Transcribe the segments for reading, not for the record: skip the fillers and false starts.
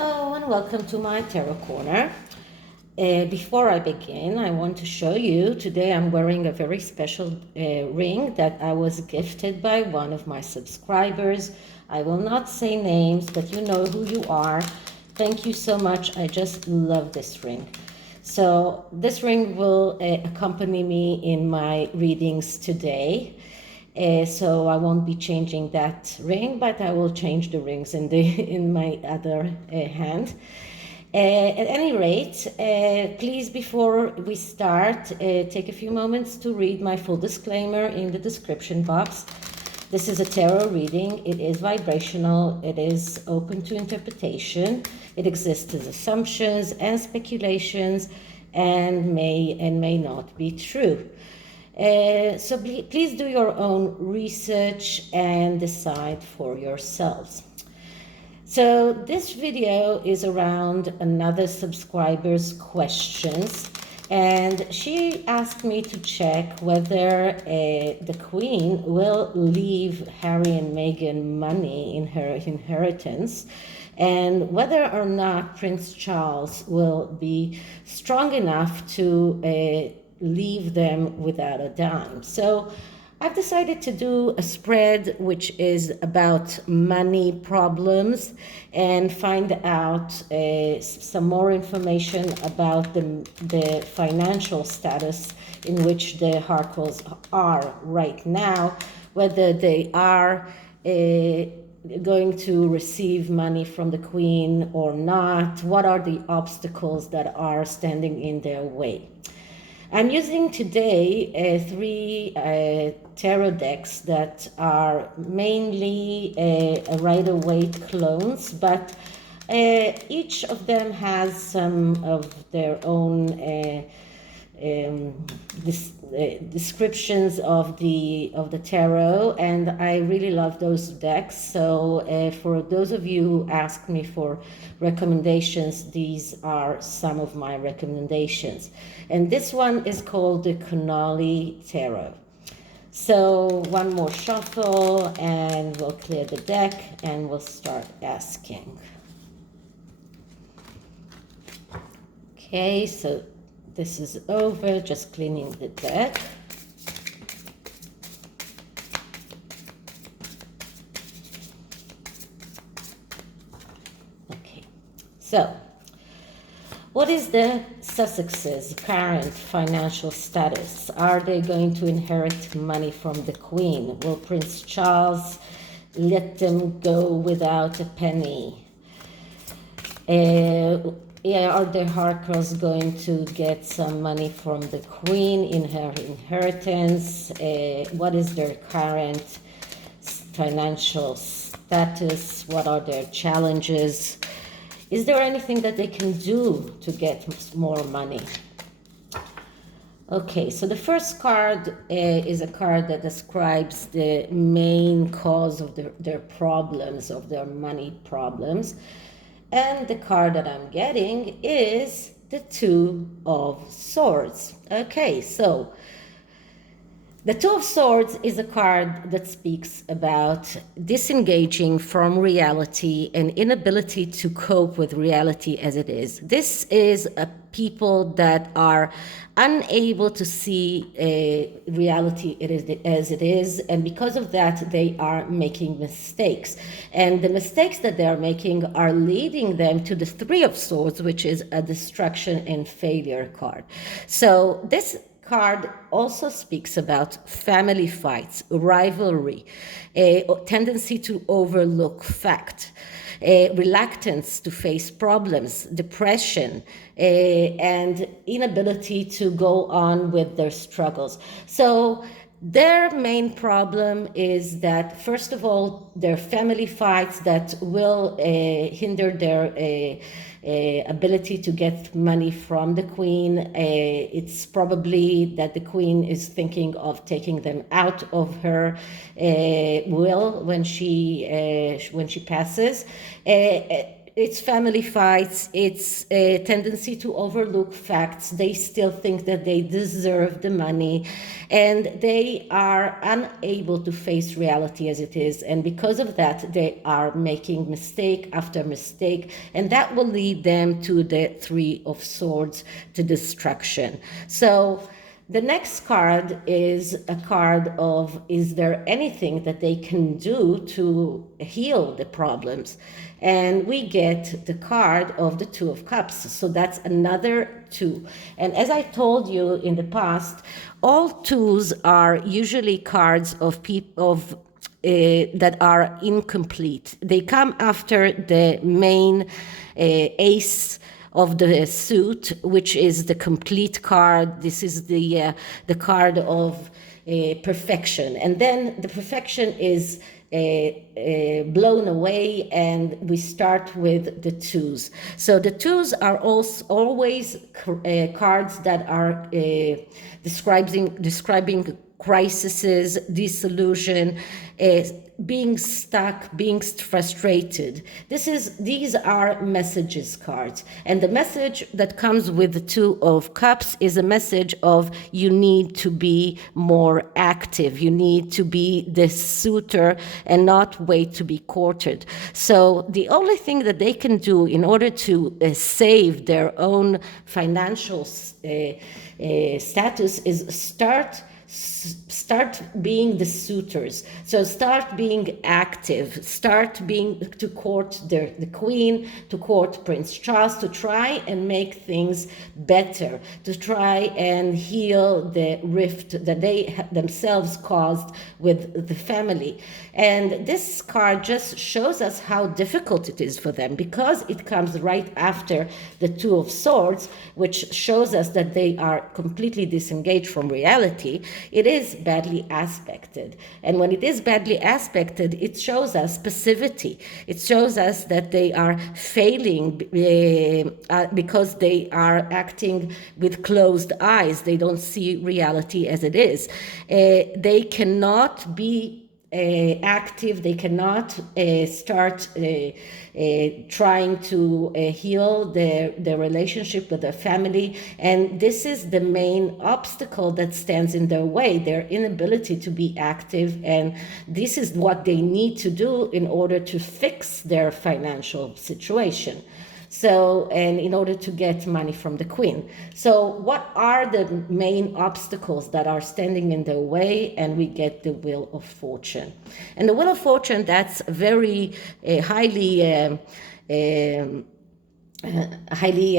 Hello and welcome to my Tarot Corner. Before I begin, I want to show you, today I'm wearing a very special ring that I was gifted by one of my subscribers. I will not say names, but you know who you are. Thank you so much. I just love this ring. So this ring will accompany me in my readings today. So I won't be changing that ring, but I will change the rings in my other hand. At any rate, please, before we start, take a few moments to read my full disclaimer in the description box. This is a tarot reading. It is vibrational. It is open to interpretation. It exists as assumptions and speculations and may not be true. So please do your own research and decide for yourselves. So this video is around another subscriber's questions, and she asked me to check whether the Queen will leave Harry and Meghan money in her inheritance, and whether or not Prince Charles will be strong enough to leave them without a dime. So I've decided to do a spread which is about money problems and find out some more information about the financial status in which the Harkles are right now, whether they are going to receive money from the Queen or not, what are the obstacles that are standing in their way. I'm using today three tarot decks that are mainly Rider-Waite clones, but each of them has some of their own descriptions of the tarot, and I really love those decks. So for those of you who ask me for recommendations, these are some of my recommendations. And this one is called the Connolly Tarot. So one more shuffle and we'll clear the deck and we'll start asking. Okay, so this is over, just cleaning the deck. Okay, so what is the Sussexes' current financial status? Are they going to inherit money from the Queen? Will Prince Charles let them go without a penny? Are the Harkles going to get some money from the Queen in her inheritance? What is their current financial status? What are their challenges? Is there anything that they can do to get more money? Okay, so the first card is a card that describes the main cause of their problems, of their money problems. And the card that I'm getting is the Two of Swords. Okay, so the Two of Swords is a card that speaks about disengaging from reality and inability to cope with reality as it is. This is a people that are unable to see reality as it is, and because of that they are making mistakes, and the mistakes that they are making are leading them to the Three of Swords, which is a destruction and failure card. So this card also speaks about family fights, rivalry, a tendency to overlook fact, reluctance to face problems, depression, and inability to go on with their struggles. So their main problem is that, first of all, their family fights that will hinder their ability to get money from the Queen. It's probably that the Queen is thinking of taking them out of her will when she passes. it's family fights, it's a tendency to overlook facts. They still think that they deserve the money, and they are unable to face reality as it is. And because of that, they are making mistake after mistake, and that will lead them to the Three of Swords, to destruction. So the next card is a card of, is there anything that they can do to heal the problems? And we get the card of the Two of Cups. So that's another two. And as I told you in the past, all twos are usually cards of people that are incomplete. They come after the main ace of the suit, which is the complete card. This is the card of perfection, and then the perfection is blown away, and we start with the twos. So the twos are also always cards that are describing crises, disillusion, being stuck, being frustrated. These are messages cards. And the message that comes with the Two of Cups is a message of, you need to be more active. You need to be the suitor and not wait to be courted. So the only thing that they can do in order to save their own financial status is start being the suitors. So start being active, start being to court the queen, to court Prince Charles, to try and make things better, to try and heal the rift that they themselves caused with the family. And this card just shows us how difficult it is for them, because it comes right after the Two of Swords, which shows us that they are completely disengaged from reality. It is badly aspected. And when it is badly aspected, it shows us passivity. It shows us that they are failing because they are acting with closed eyes. They don't see reality as it is. They cannot be active. They cannot start trying to heal their relationship with their family, and this is the main obstacle that stands in their way, their inability to be active. And this is what they need to do in order to fix their financial situation. So, and in order to get money from the queen. So what are the main obstacles that are standing in their way? And we get the Wheel of Fortune. And the Wheel of Fortune, that's very highly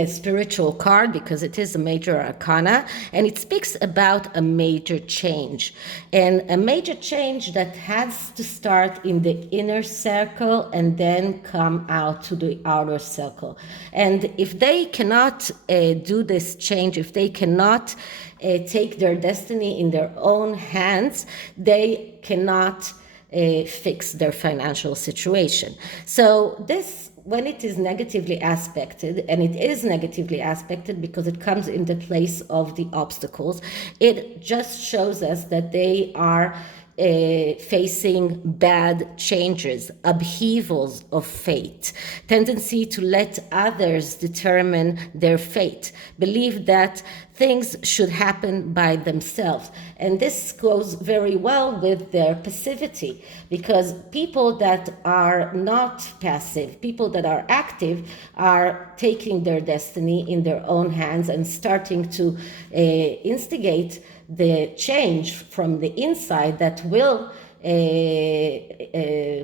spiritual card, because it is a major arcana, and it speaks about a major change, and a major change that has to start in the inner circle and then come out to the outer circle. And if they cannot do this change, if they cannot take their destiny in their own hands, they cannot fix their financial situation. So this, when it is negatively aspected, and it is negatively aspected because it comes in the place of the obstacles, it just shows us that they are facing bad changes, upheavals of fate, tendency to let others determine their fate, believe that things should happen by themselves. And this goes very well with their passivity, because people that are not passive, people that are active, are taking their destiny in their own hands and starting to instigate the change from the inside that will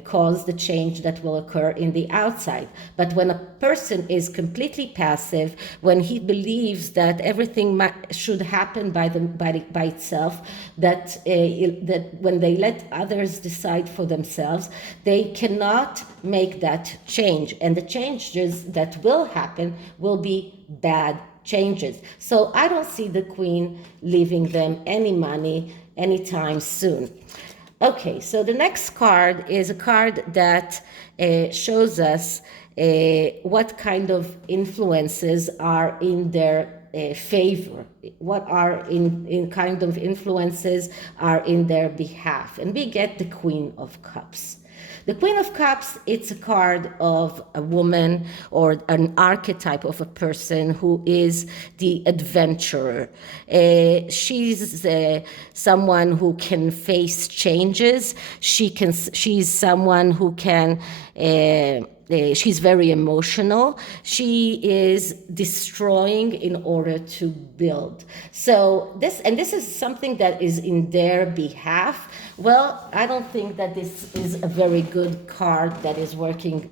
cause the change that will occur in the outside. But when a person is completely passive, when he believes that everything should happen by itself, that when they let others decide for themselves, they cannot make that change. And the changes that will happen will be bad changes. So I don't see the queen leaving them any money anytime soon. Okay, so the next card is a card that shows us what kind of influences are in their favor, what are in kind of influences are in their behalf. And we get the Queen of Cups. The Queen of Cups, it's a card of a woman or an archetype of a person who is the adventurer. She's someone who can face changes. She's someone who can she's very emotional. She is destroying in order to build. So this is something that is in their behalf. Well, I don't think that this is a very good card that is working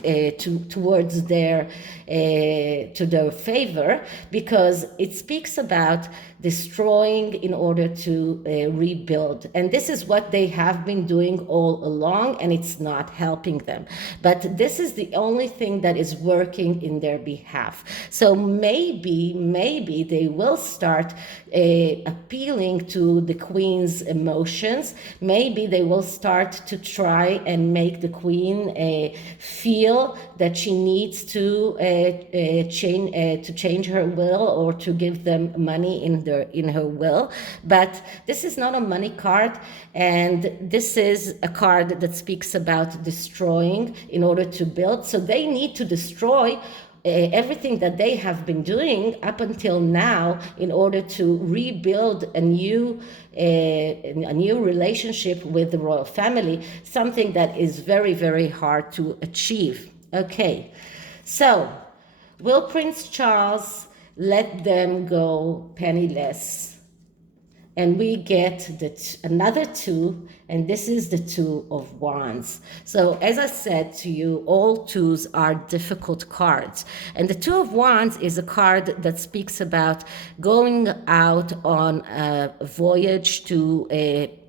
towards their to their favor, because it speaks about destroying in order to rebuild. And this is what they have been doing all along, and it's not helping them. But this is the only thing that is working in their behalf. So maybe they will start appealing to the queen's emotions. Maybe they will start to try and make the queen feel that she needs to change her will, or to give them money in her will. But this is not a money card, and this is a card that speaks about destroying in order to build. So they need to destroy everything that they have been doing up until now in order to rebuild a new relationship with the royal family, something that is very, very hard to achieve. Okay, so will Prince Charles let them go penniless? And we get another two, and this is the Two of Wands. So as I said to you, all twos are difficult cards. And the Two of Wands is a card that speaks about going out on a voyage to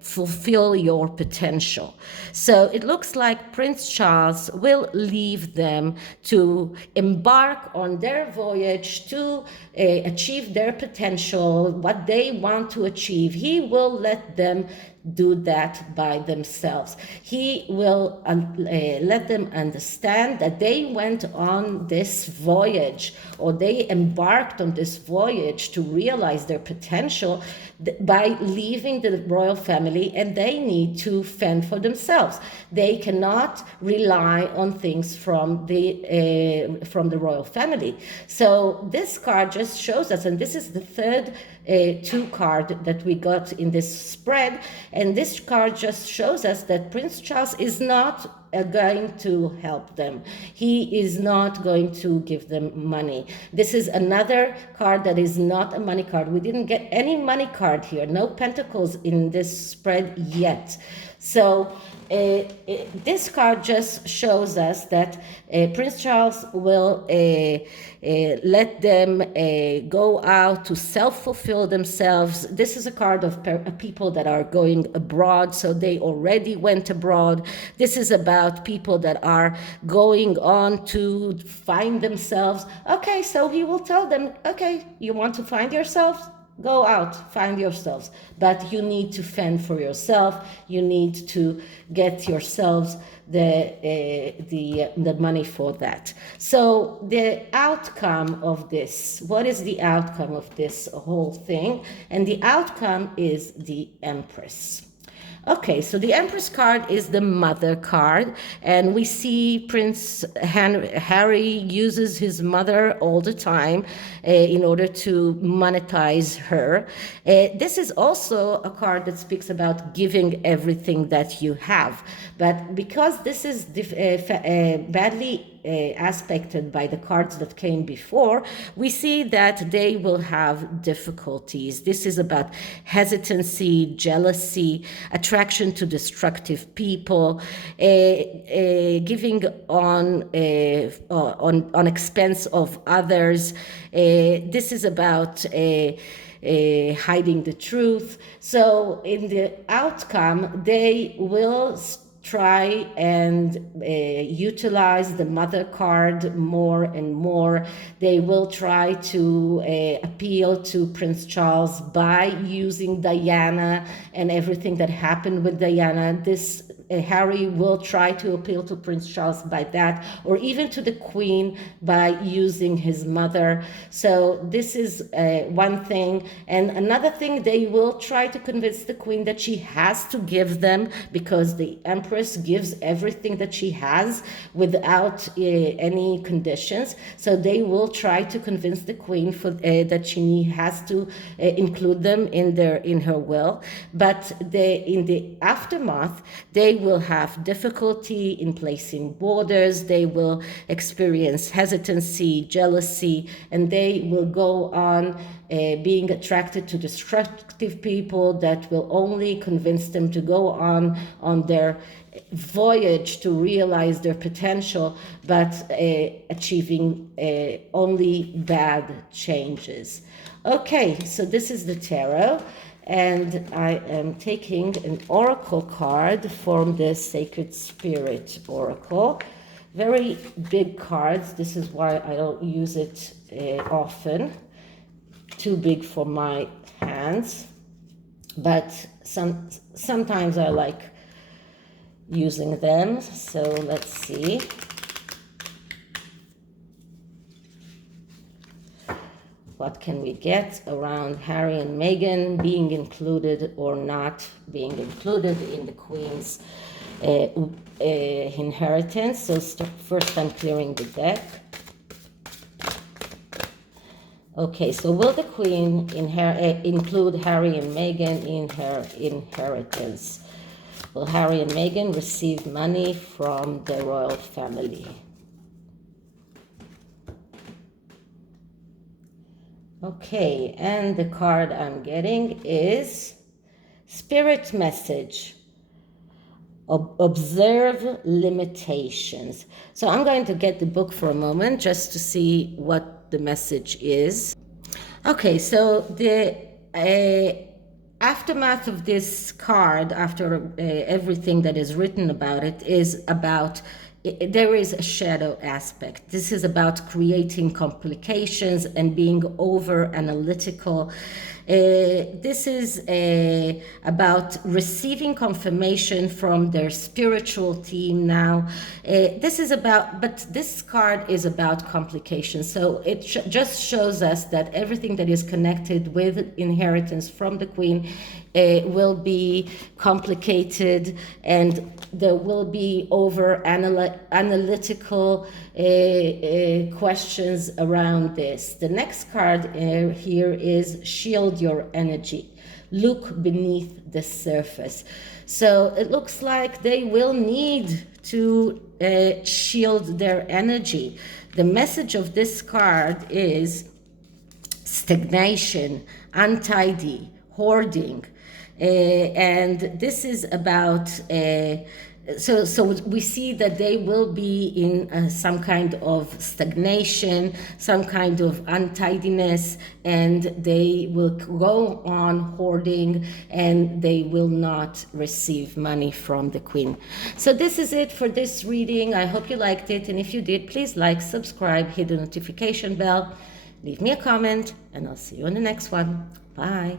fulfill your potential. So it looks like Prince Charles will leave them to embark on their voyage to achieve their potential, what they want to achieve. He will let them do that by themselves. He will let them understand that they went on this voyage, or they embarked on this voyage to realize their potential by leaving the royal family, and they need to fend for themselves. They cannot rely on things from the royal family. So this card just shows us, and this is the third two card that we got in this spread, and this card just shows us that Prince Charles is not going to help them. He is not going to give them money. This is another card that is not a money card. We didn't get any money card here, no pentacles in this spread yet. So this card just shows us that Prince Charles will let them go out to self-fulfill themselves. This is a card of people that are going abroad, so they already went abroad. This is about people that are going on to find themselves. Okay, so he will tell them, okay, you want to find yourselves? Go out, find yourselves, but you need to fend for yourself. You need to get yourselves the money for that. So the outcome of this, what is the outcome of this whole thing? And the outcome is the Empress. Okay, so the Empress card is the mother card, and we see Prince Harry uses his mother all the time in order to monetize her. This is also a card that speaks about giving everything that you have, but because this is badly aspected by the cards that came before, we see that they will have difficulties. This is about hesitancy, jealousy, attraction to destructive people, giving on expense of others. This is about hiding the truth. So in the outcome, they will try and utilize the mother card more and more. They will try to appeal to Prince Charles by using Diana and everything that happened with Diana. This Harry will try to appeal to Prince Charles by that, or even to the Queen by using his mother. So this is one thing. And another thing, they will try to convince the Queen that she has to give them, because the Empress gives everything that she has without any conditions. So they will try to convince the Queen that she has to include them in her will. But in the aftermath, they will have difficulty in placing borders. They will experience hesitancy, jealousy, and they will go on being attracted to destructive people that will only convince them to go on their voyage to realize their potential, but achieving only bad changes. Okay, so this is the tarot, and I am taking an oracle card from the Sacred Spirit Oracle. Very big cards. This is why I don't use it often. Too big for my hands, but sometimes I like using them. So let's see. What can we get around Harry and Meghan being included or not being included in the Queen's inheritance? So first I'm clearing the deck. Okay, so will the Queen include Harry and Meghan in her inheritance? Will Harry and Meghan receive money from the royal family? Okay, and the card I'm getting is Spirit Message. Observe limitations. So I'm going to get the book for a moment just to see what the message is. Okay, so the aftermath of this card, after everything that is written about it, is about there is a shadow aspect. This is about creating complications and being over analytical. This is about receiving confirmation from their spiritual team now. This is about, but this card is about complications. So it just shows us that everything that is connected with inheritance from the Queen will be complicated, and there will be over analytical questions around this. The next card here is Shield Your Energy. Look beneath the surface. So it looks like they will need to shield their energy. The message of this card is stagnation, untidy, hoarding. And this is about so we see that they will be in some kind of stagnation, some kind of untidiness, and they will go on hoarding, and they will not receive money from the Queen. So this is it for this reading. I hope you liked it, and if you did, please like, subscribe, hit the notification bell, leave me a comment, and I'll see you in the next one. Bye.